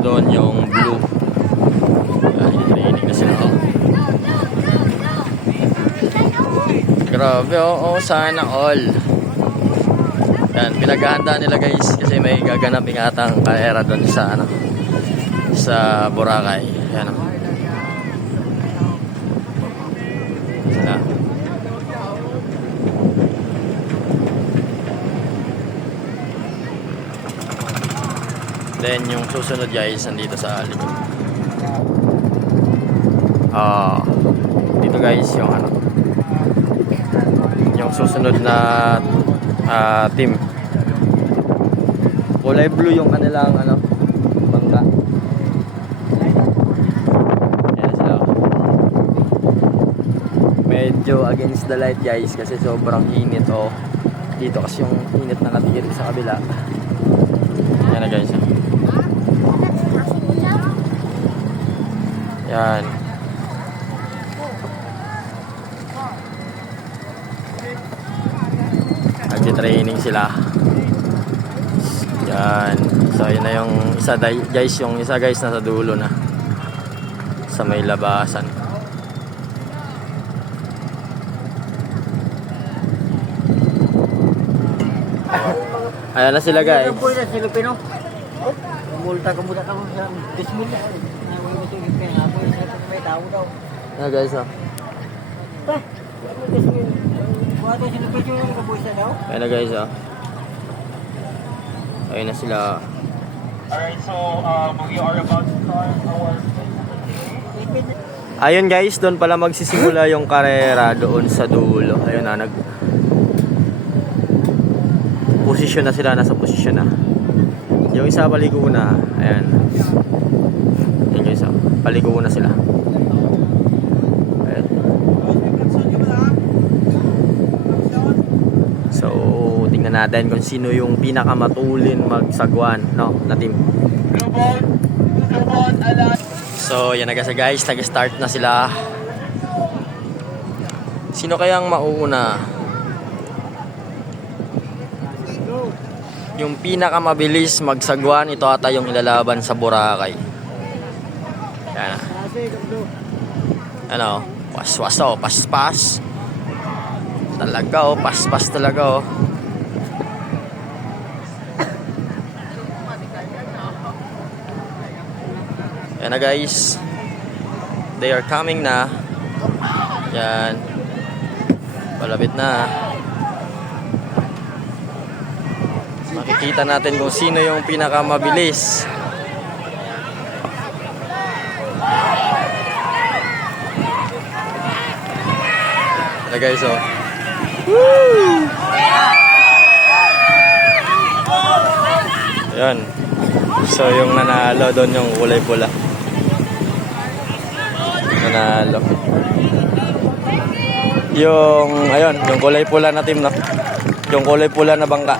doon yung blue. Narinig na sila. Grabe, oo, sana all. Yan, pinaghahanda nila guys kasi may gaganapin atang karera doon sa ano, sa Boracay. Yan o. Sila. Then yung susunod guys nandito sa likod. Dito guys yung ano, yung susunod na team. Kulay blue yung kanilang ano, bangka. Ayan sila. Medyo against the light guys kasi sobrang init dito kasi yung init na natigil sa kabila. Ayan na guys. Yan. Nag-training sila. Yan. So yun na yung isa guys, yung isa guys nasa dulo na. Sa may labasan. Ayan na sila guys. Multa ka muna kamo sa 10 mil. Ayan guys Ayan na guys Ayan na sila. Alright, so we are about to start our... Ayun guys, doon pala magsisimula yung karera doon sa dulo. Ayun na, posisyon na sila, nasa posisyon na. Yung isa paligo na. Ayan. Ayan guys, paligo na sila. Ayan. So, tingnan natin kung sino yung pinakamatulin magsagwan, no, na team. So, yan na kasi guys, nag-start na sila. Sino kayang mauuna? Yung pinakamabilis magsagwan, ito ata yung ilalaban sa Boracay. Yan na. Ano, paspas paspas. Talaga paspas talaga Yan na guys. They are coming na. Yan. Palapit na. Makikita natin kung sino yung pinakamabilis. Yan na guys Woo! Yan. So yung nanalo doon yung kulay pula. Nanalo. Yung ayun, yung kulay pula na team, no. Yung kulay pula na bangka.